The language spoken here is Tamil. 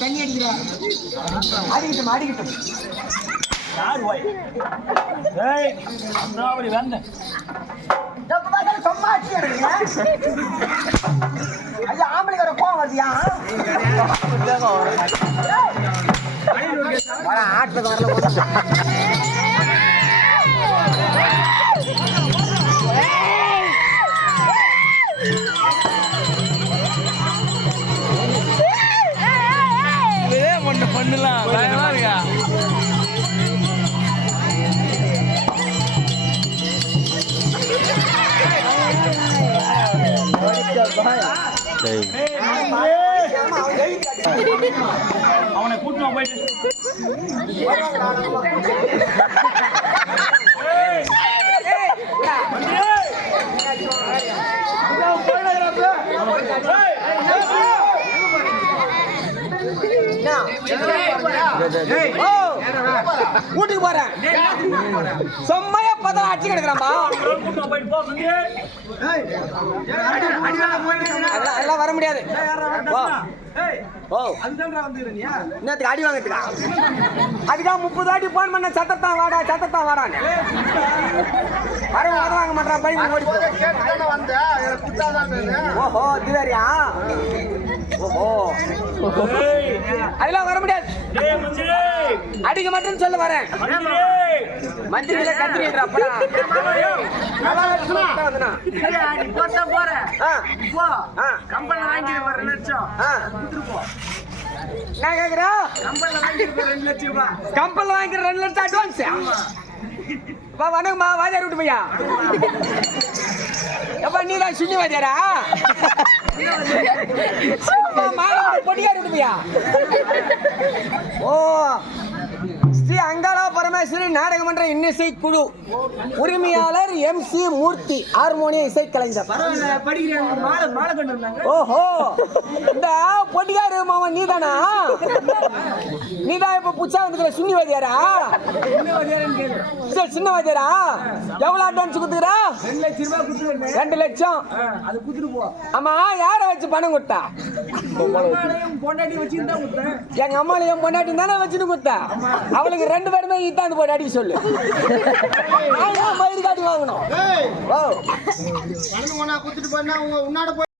தண்ணி அடிக்கிறார் அடிக்கிட்டோம் அடிக்கிட்டோம் யார் வாய் ஏய் அண்ணாவடி வந்த சும்மா அடிச்சு ஐயா ஆம்பளை வர கோவம் வருதியா ஆட்டுக்கு வரல பண்ணலாம் பயமா இருக்கா அவனை கூட்டு போயிட்டு வீட்டுக்கு போறேன் செம்மையா பதம் அடிச்சு கிடக்குறாம்பா அதெல்லாம் வர முடியாது இன்னத்துக்கு அடி வாங்கத்துக்கா அதுக்காக 30 வாட்டி போன் பண்ண சத்தத்தான் வாடான்னு வர வாங்க மாட்டான் பையன் ஓடி ஓஹோ திவாரியா ஓஹோ அதெல்லாம் வர முடியாது அடிக்க மாட்டேன்னு சொல்ல வரேன் மஞ்சள் கத்திரிடா நான் கேக்குறேன் கம்பெனில வாங்கிக்கிற 2 லட்சம் அட்வான்ஸ் வணக்கம்மா வாஜார் விட்டு பையா எப்ப நீ தான் சுண்ணி வாஜாரா பொடியார் விட்டு பையா ஓ ஸ்ரீ அங்காளா பரமேஸ்வரி நாடகமன்ற இன்னிசை குழு உரிமையாளர் MC மூர்த்தி ஹார்மோனிய இசை கலைஞர். ஓஹோ இந்த பொடியாரு மாமா நீதானா? நீதான் இப்ப புச்சா வந்துக்கிற சுண்ணி வாதியாரா? சரி சின்ன வாதியாரா? எவ்வளவு அட்வான்ஸ் குடுத்துக்கிற? 2 லட்சம். ஆமா யார வச்சு பணம் கொடுத்தா? எங்க அம்மாலையும் பொண்டாட்டி தானே வச்சுன்னு கொடுத்தா. அவளுக்கு 2 பேருமே இத்தாந்து போய் அடிக்க சொல்லு. மயிறு காட்டி வாங்கணும்.